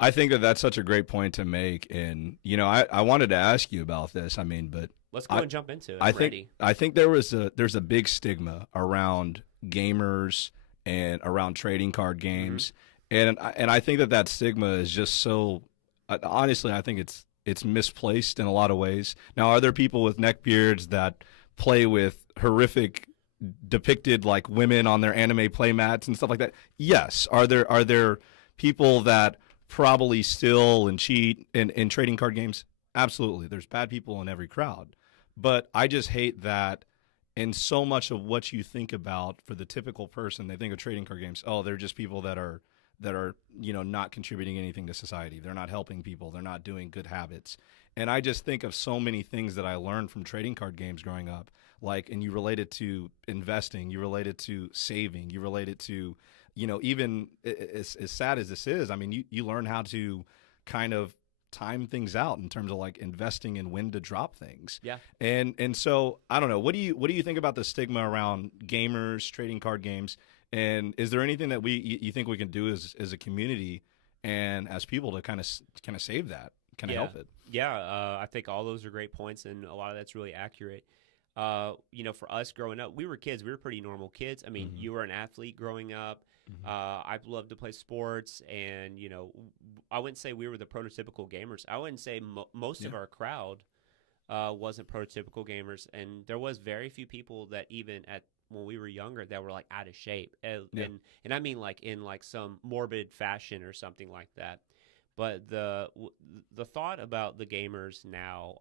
I think that that's such a great point to make, and I wanted to ask you about this. I mean, but Let's go I, and jump into it. I I'm think ready. I think there's a big stigma around gamers and around trading card Hmm. games, and I think that that stigma is just so. Honestly, I think it's misplaced in a lot of ways. Now, are there people with neckbeards that play with horrific depicted like women on their anime playmats and stuff like that? Yes. Are there people that probably steal and cheat in trading card games? Absolutely. There's bad people in every crowd. But I just hate that in so much of what you think about for the typical person, they think of trading card games, oh, they're just people that are not contributing anything to society. They're not helping people. They're not doing good habits. And I just think of so many things that I learned from trading card games growing up. Like, and you relate it to investing, you relate it to saving, you relate it to, even as sad as this is, I mean, you learn how to kind of time things out in terms of like investing and when to drop things. Yeah. And so I don't know. What do you think about the stigma around gamers, trading card games? And is there anything that you think we can do as a community and as people to kind of save that, kind of Yeah. help it? Yeah. I think all those are great points, and a lot of that's really accurate. For us growing up, we were kids. We were pretty normal kids. I mean, Hmm. you were an athlete growing up. Hmm. I've loved to play sports, and I wouldn't say we were the prototypical gamers. I wouldn't say most Yeah. of our crowd wasn't prototypical gamers, and there was very few people that even at when we were younger that were like out of shape, Yeah. and I mean like in like some morbid fashion or something like that. But the thought about the gamers now,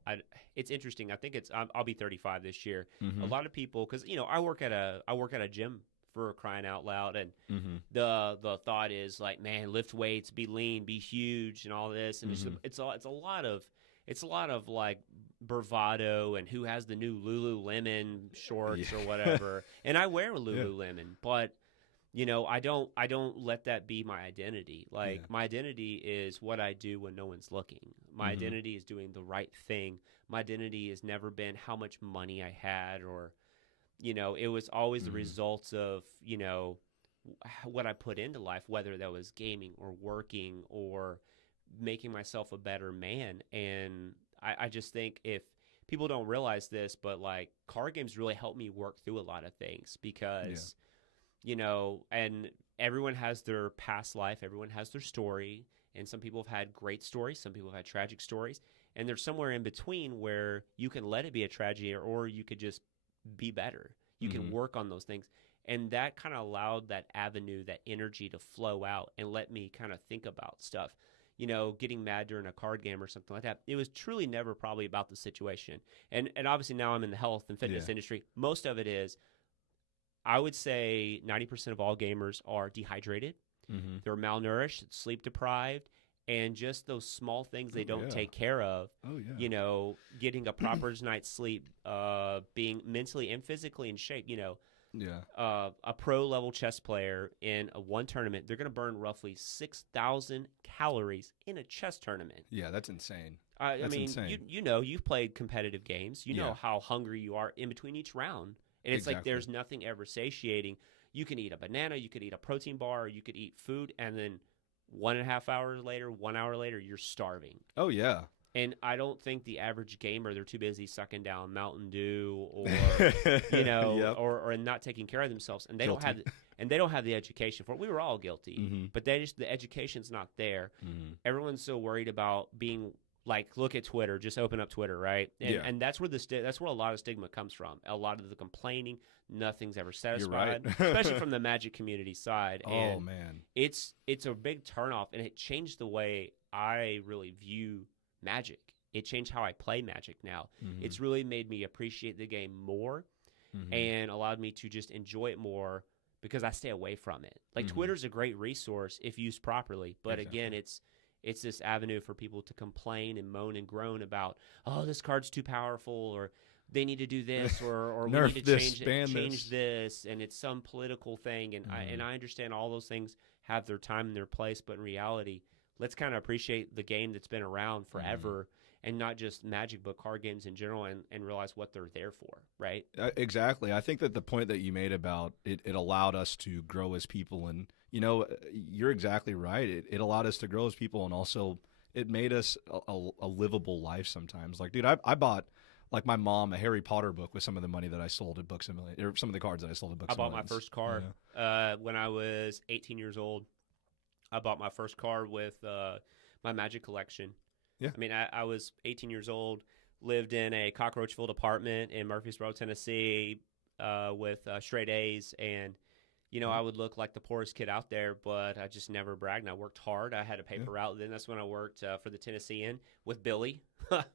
it's interesting. I think I'll be 35 this year. A Hmm. lot of people, because I work at a gym for crying out loud, and Hmm. the thought is like, man, lift weights, be lean, be huge, and all this, and Hmm. it's a lot of like bravado and who has the new Lululemon Yeah. shorts or whatever. And I wear Yeah. Lululemon, but I don't let that be my identity. Yeah. Like my identity is what I do when no one's looking. My Hmm. identity is doing the right thing. My identity has never been how much money I had, or it was always the Hmm. results of what I put into life, whether that was gaming or working or making myself a better man. And I just think if people don't realize this, but like card games really helped me work through a lot of things Yeah. because and everyone has their past life, everyone has their story, and some people have had great stories, some people have had tragic stories, and there's somewhere in between where you can let it be a tragedy, or you could just be better. You can Hmm. work on those things. And that kind of allowed that avenue, that energy to flow out and let me kind of think about stuff. Getting mad during a card game or something like that. It was truly never probably about the situation. And obviously now I'm in the health and Yeah. fitness industry. Most of it is, I would say 90% of all gamers are dehydrated, Hmm. they're malnourished, sleep deprived, and just those small things they Oh don't yeah. take care of. Oh yeah. Getting a proper night's sleep, being mentally and physically in shape. Yeah. A pro level chess player in a one tournament, they're going to burn roughly 6,000 calories in a chess tournament. Yeah. That's insane. I That's mean, insane. you've played competitive games. You Yeah. know how hungry you are in between each round, and it's like Exactly. there's nothing ever satiating. You can eat a banana, you could eat a protein bar, or you could eat food, and then 1.5 hours later, 1 hour later, you're starving. Oh yeah. And I don't think the average gamer, they're too busy sucking down Mountain Dew, or Yep. or not taking care of themselves, and Guilty. they don't have the education for it. We were all guilty, Hmm. but the education's not there. Hmm. Everyone's so worried about being like, look at Twitter, just open up Twitter, right? And Yeah. and that's where that's where a lot of stigma comes from. A lot of the complaining, nothing's ever You're right. satisfied, especially from the Magic community side. Oh And man. it's a big turnoff, and it changed the way I really view Magic. It changed how I play Magic now. Hmm. It's really made me appreciate the game more Hmm. and allowed me to just enjoy it more because I stay away from it. Like Hmm. Twitter's a great resource if used properly, but again, Exactly. it's this avenue for people to complain and moan and groan about, oh, this card's too powerful, or they need to do this, or we Nerf need to this, change ban change this. this, and it's some political thing. And Hmm. I understand all those things have their time and their place, but in reality, let's kind of appreciate the game that's been around Hmm. forever, and not just Magic, but card games in general, and realize what they're there for, right? Exactly. I think that the point that you made about it allowed us to grow as people and you know, you're exactly right. It allowed us to grow as people, and also it made us a livable life sometimes. Like, dude, I bought, like, my mom a Harry Potter book with some of the money that I sold at Books A Million, or some of the cards that I sold at Books I A bought my Millions. first card when I was 18 years old. I bought my first card with my Magic collection. Yeah. I mean, I was 18 years old, lived in a cockroach-filled apartment in Murfreesboro, Tennessee, with straight A's, and you know, I would look like the poorest kid out there, but I just never bragged. And I worked hard. I had a paper route. Then that's when I worked for the Tennessean with Billy.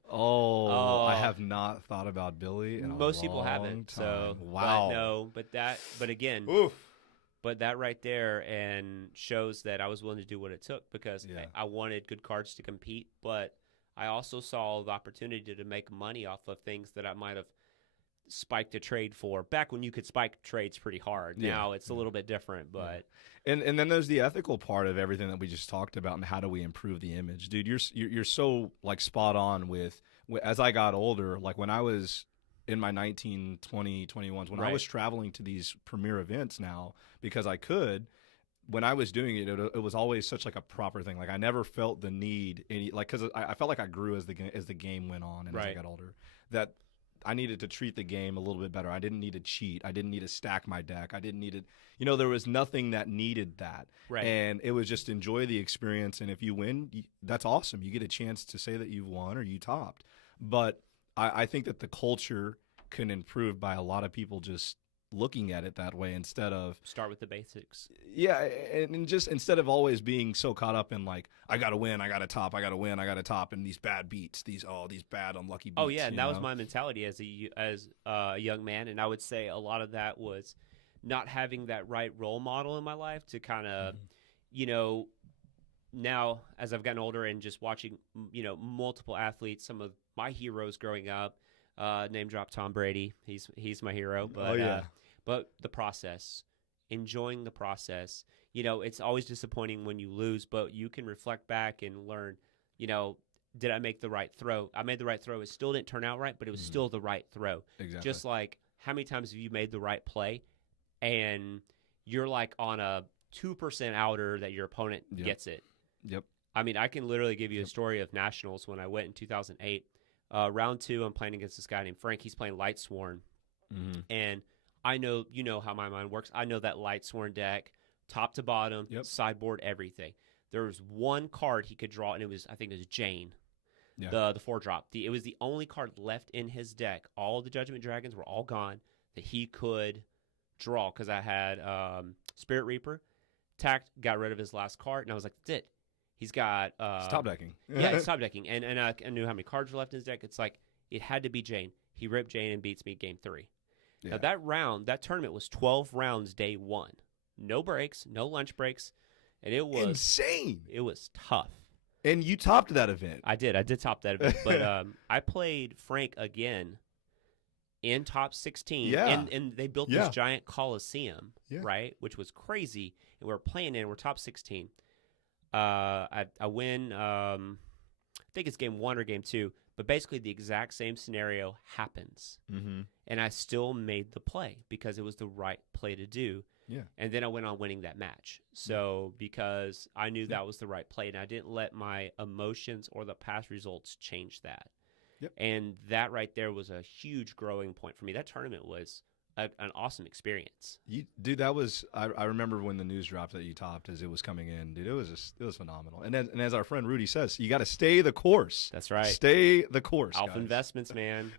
Oh, I have not thought about Billy in a Most people long haven't. time. So, Wow. but no, but again, Oof. but that right there and shows that I was willing to do what it took because Yeah. I wanted good cards to compete, but I also saw the opportunity to make money off of things that I might have spiked a trade for back when you could spike trades pretty hard. Yeah. Now it's a little bit different, but And then there's the ethical part of everything that we just talked about, and how do we improve the image, dude? You're so like spot on with as I got older, like when I was in my 19, 20, 21s, when I was traveling to these premier events now because I could. When I was doing it, it was always such like a proper thing. Like I never felt the need because I felt like I grew as the game went on and as I got older, that I needed to treat the game a little bit better. I didn't need to cheat. I didn't need to stack my deck. I didn't need to, there was nothing that needed that. Right. And it was just enjoy the experience. And if you win, that's awesome. You get a chance to say that you've won or you topped. But I think that the culture can improve by a lot of people just looking at it that way instead of start with the basics. Yeah, and just instead of always being so caught up in like I gotta win, I gotta top, I gotta win, I gotta top, and these bad beats, these bad unlucky beats. Oh yeah, and that was my mentality as a young man, and I would say a lot of that was not having that right role model in my life to kind of, now as I've gotten older and just watching, multiple athletes, some of my heroes growing up, name drop Tom Brady, he's my hero, but but the process, enjoying the process, it's always disappointing when you lose, but you can reflect back and learn, did I make the right throw? I made the right throw. It still didn't turn out right, but it was still the right throw. Exactly. Just like how many times have you made the right play and you're like on a 2% outer that your opponent gets it? Yep. I mean, I can literally give you a story of nationals when I went in 2008. Round 2, I'm playing against this guy named Frank. He's playing Light Sworn. And I know, how my mind works. I know that Light Sworn deck, top to bottom, sideboard, everything. There was one card he could draw, and I think it was Jane, the 4-drop. It was the only card left in his deck. All the Judgment Dragons were all gone that he could draw because I had Spirit Reaper. Tacked, got rid of his last card, and I was like, that's it. He's got stop decking. Yeah, he's top decking, and I knew how many cards were left in his deck. It's like it had to be Jane. He ripped Jane and beats me game 3. Now that tournament was 12 rounds day 1, no breaks, no lunch breaks, and it was insane. It was tough. And you topped that event. I did top that event, but I played Frank again in top 16. Yeah. And they built this giant coliseum, right, which was crazy. And we were playing in. We're top 16. I win. I think it's game 1 or game 2, but basically the exact same scenario happens, and I still made the play because it was the right play to do. Yeah, and then I went on winning that match. So because I knew that was the right play, and I didn't let my emotions or the past results change that. Yep. And that right there was a huge growing point for me. That tournament was an awesome experience. Dude, that was I remember when the news dropped that you topped as it was coming in. Dude, it was phenomenal. And as our friend Rudy says, you got to stay the course. That's right. Stay the course. Alpha guys. Investments, man.